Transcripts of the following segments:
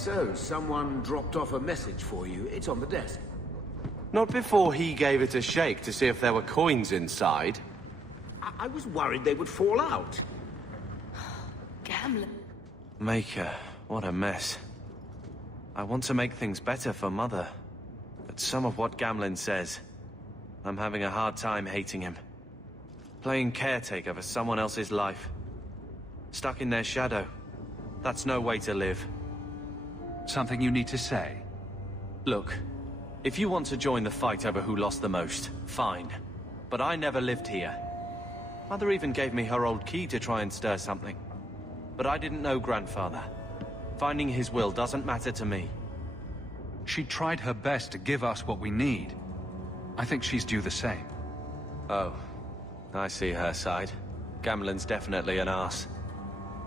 So, someone dropped off a message for you. It's on the desk. Not before he gave it a shake to see if there were coins inside. I was worried they would fall out. Gamlen. Maker, what a mess. I want to make things better for Mother. But some of what Gamlen says, I'm having a hard time hating him. Playing caretaker for someone else's life. Stuck in their shadow. That's no way to live. Something you need to say? Look, if you want to join the fight over who lost the most, fine. But I never lived here. Mother even gave me her old key to try and stir something. But I didn't know Grandfather. Finding his will doesn't matter to me. She tried her best to give us what we need. I think she's due the same. Oh, I see her side. Gamlen's definitely an arse.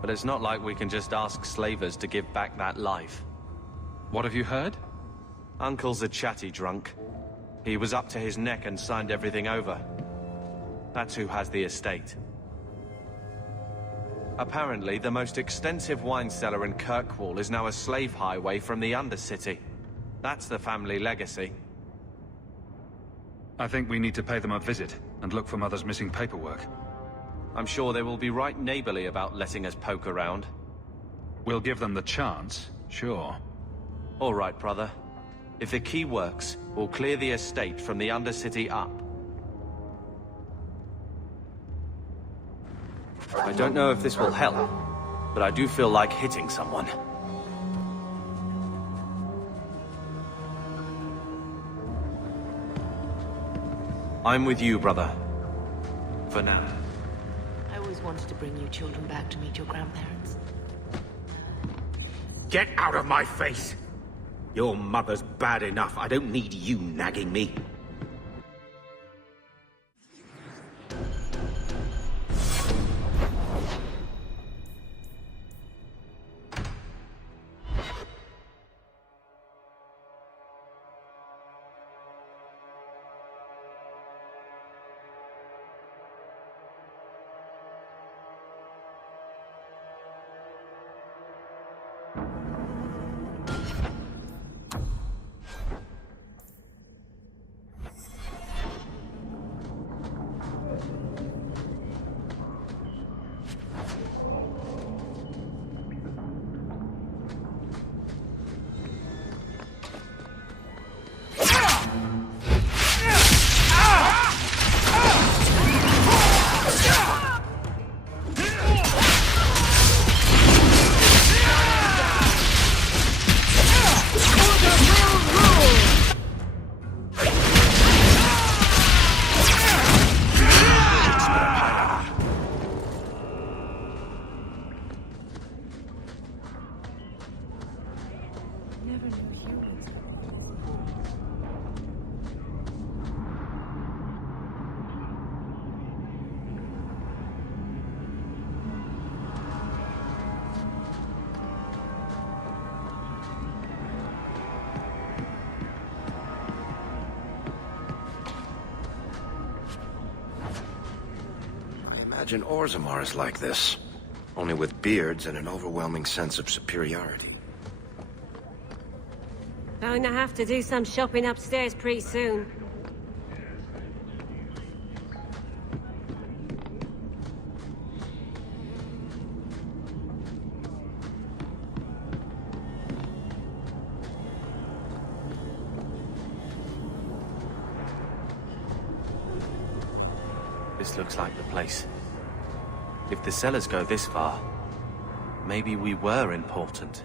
But it's not like we can just ask slavers to give back that life. What have you heard? Uncle's a chatty drunk. He was up to his neck and signed everything over. That's who has the estate. Apparently, the most extensive wine cellar in Kirkwall is now a slave highway from the Undercity. That's the family legacy. I think we need to pay them a visit and look for Mother's missing paperwork. I'm sure they will be right neighborly about letting us poke around. We'll give them the chance, sure. All right, brother. If the key works, we'll clear the estate from the Undercity up. I don't know if this will help, but I do feel like hitting someone. I'm with you, brother. For now. I always wanted to bring you children back to meet your grandparents. Get out of my face! Your mother's bad enough. I don't need you nagging me. Imagine Orzammar is like this, only with beards and an overwhelming sense of superiority. Going to have to do some shopping upstairs pretty soon. This looks like the place. If the cellars go this far, maybe we were important.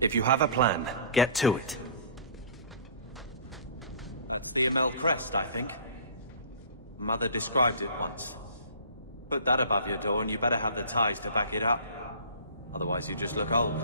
If you have a plan, get to it. The Amel crest, I think. Mother described it once. Put that above your door and you better have the ties to back it up. Otherwise you just look old.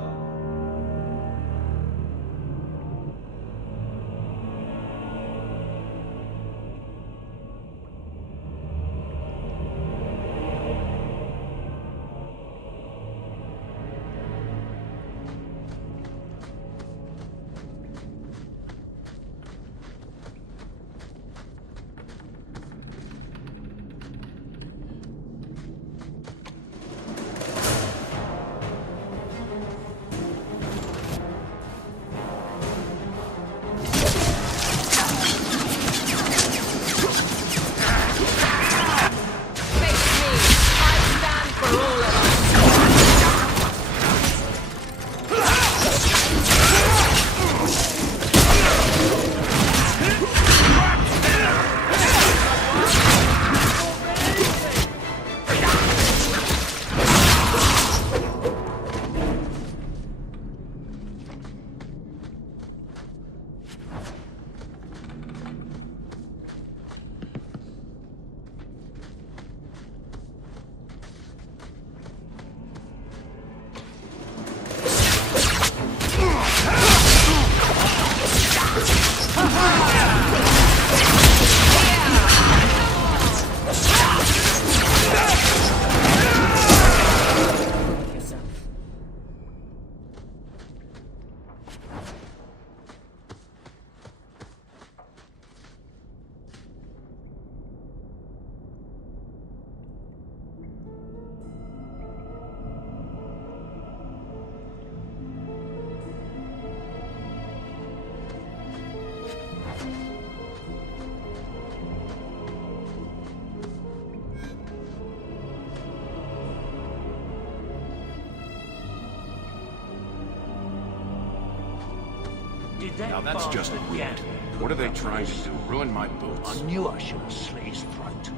Now that's just weird. What are they trying to do? Ruin my boots? I knew I should have slit his throat.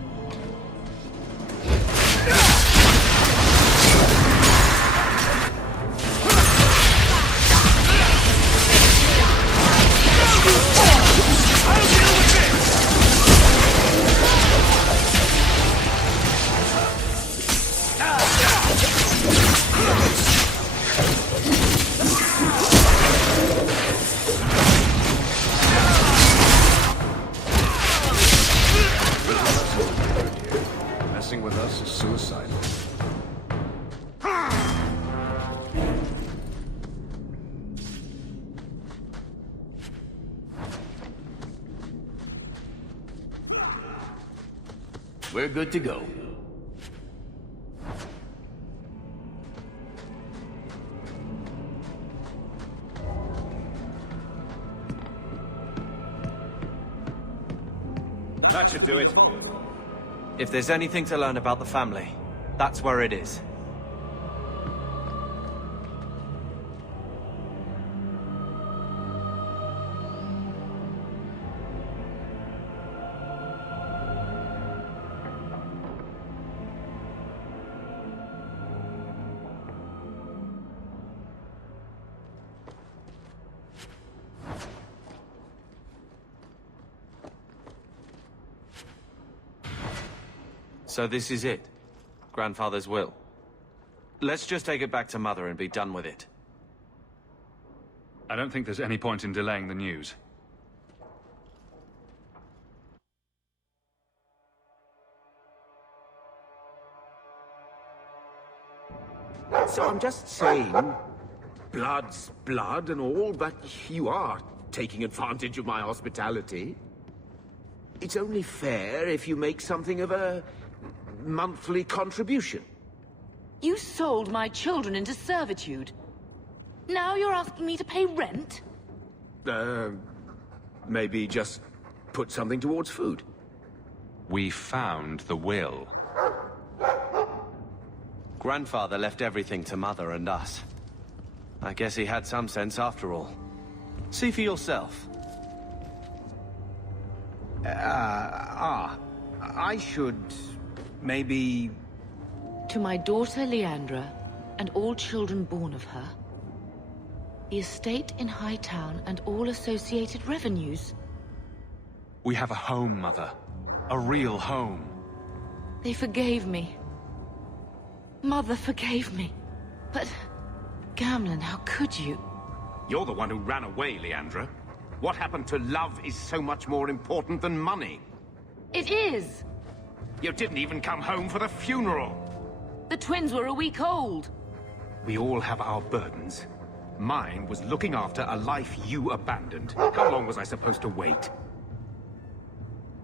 Messing with us is suicidal. We're good to go. That should do it. If there's anything to learn about the family, that's where it is. So this is it? Grandfather's will? Let's just take it back to Mother and be done with it. I don't think there's any point in delaying the news. So I'm just saying, blood's blood and all, but you are taking advantage of my hospitality. It's only fair if you make something of a monthly contribution. You sold my children into servitude. Now you're asking me to pay rent? Maybe just put something towards food. We found the will. Grandfather left everything to Mother and us. I guess he had some sense after all. See for yourself. I should... maybe... To my daughter Leandra, and all children born of her. The estate in Hightown and all associated revenues. We have a home, Mother. A real home. They forgave me. Mother forgave me. But... Gamlen, how could you? You're the one who ran away, Leandra. What happened to love is so much more important than money. It is! You didn't even come home for the funeral. The twins were a week old. We all have our burdens. Mine was looking after a life you abandoned. How long was I supposed to wait?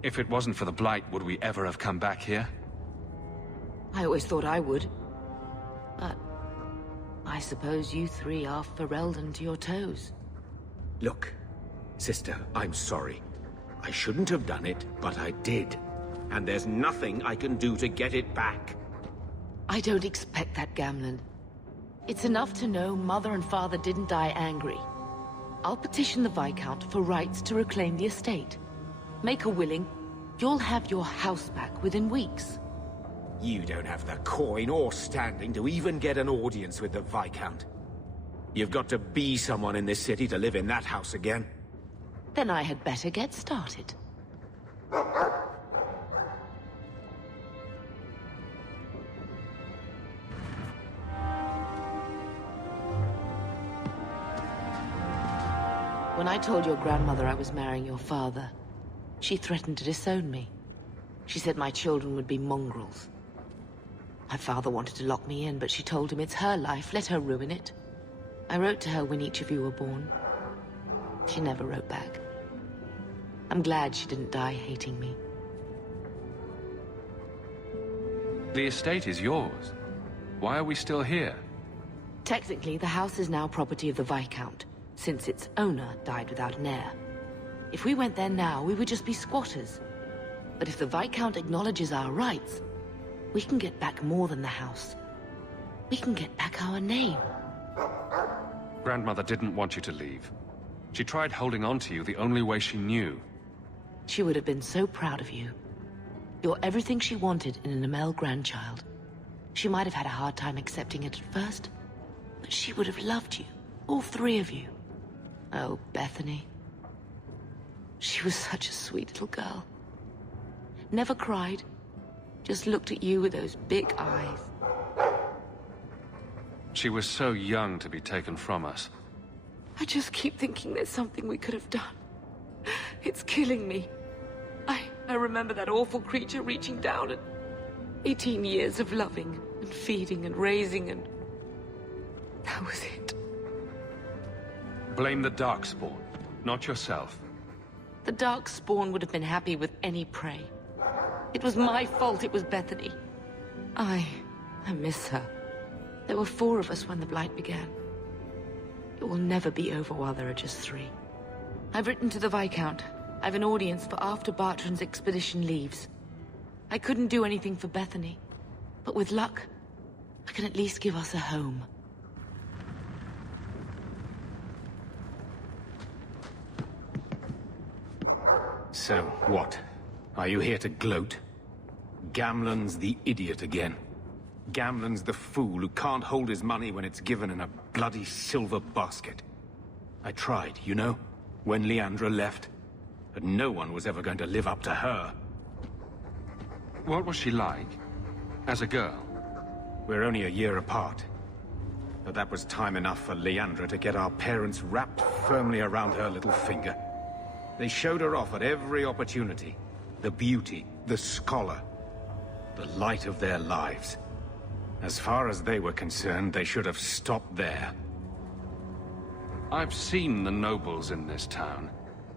If it wasn't for the Blight, would we ever have come back here? I always thought I would. But... I suppose you three are Ferelden to your toes. Look, sister, I'm sorry. I shouldn't have done it, but I did. And there's nothing I can do to get it back. I don't expect that, Gamlen. It's enough to know Mother and Father didn't die angry. I'll petition the Viscount for rights to reclaim the estate. Make a willing, you'll have your house back within weeks. You don't have the coin or standing to even get an audience with the Viscount. You've got to be someone in this city to live in that house again. Then I had better get started. When I told your grandmother I was marrying your father, she threatened to disown me. She said my children would be mongrels. My father wanted to lock me in, but she told him it's her life, let her ruin it. I wrote to her when each of you were born. She never wrote back. I'm glad she didn't die hating me. The estate is yours. Why are we still here? Technically, the house is now property of the Viscount, since its owner died without an heir. If we went there now, we would just be squatters. But if the Viscount acknowledges our rights, we can get back more than the house. We can get back our name. Grandmother didn't want you to leave. She tried holding on to you the only way she knew. She would have been so proud of you. You're everything she wanted in an Amel grandchild. She might have had a hard time accepting it at first, but she would have loved you, all three of you. Oh, Bethany. She was such a sweet little girl. Never cried, just looked at you with those big eyes. She was so young to be taken from us. I just keep thinking there's something we could have done. It's killing me. I remember that awful creature reaching down and 18 years of loving and feeding and raising and... that was it. Blame the Darkspawn, not yourself. The Darkspawn would have been happy with any prey. It was my fault it was Bethany. I miss her. There were 4 of us when the Blight began. It will never be over while there are just 3. I've written to the Viscount. I've an audience for after Bartrand's expedition leaves. I couldn't do anything for Bethany, but with luck, I can at least give us a home. So, what? Are you here to gloat? Gamlen's the idiot again. Gamlen's the fool who can't hold his money when it's given in a bloody silver basket. I tried, you know, when Leandra left. But no one was ever going to live up to her. What was she like? As a girl? We're only a year apart. But that was time enough for Leandra to get our parents wrapped firmly around her little finger. They showed her off at every opportunity. The beauty, the scholar, the light of their lives. As far as they were concerned, they should have stopped there. I've seen the nobles in this town.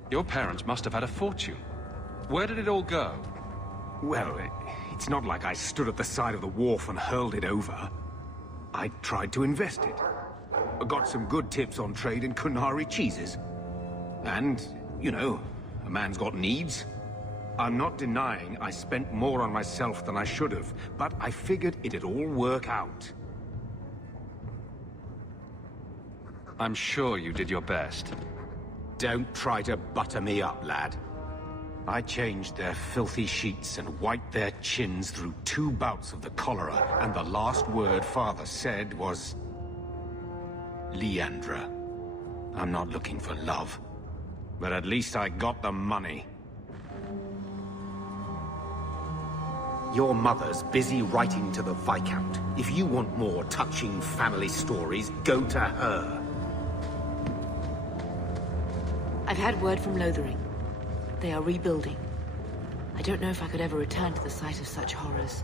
Your parents must have had a fortune. Where did it all go? Well, it's not like I stood at the side of the wharf and hurled it over. I tried to invest it. I got some good tips on trade in Kunari cheeses. And, you know, a man's got needs. I'm not denying I spent more on myself than I should have, but I figured it'd all work out. I'm sure you did your best. Don't try to butter me up, lad. I changed their filthy sheets and wiped their chins through 2 bouts of the cholera, and the last word Father said was... Leandra. I'm not looking for love, but at least I got the money. Your mother's busy writing to the Viscount. If you want more touching family stories, go to her. I've had word from Lothering. They are rebuilding. I don't know if I could ever return to the site of such horrors.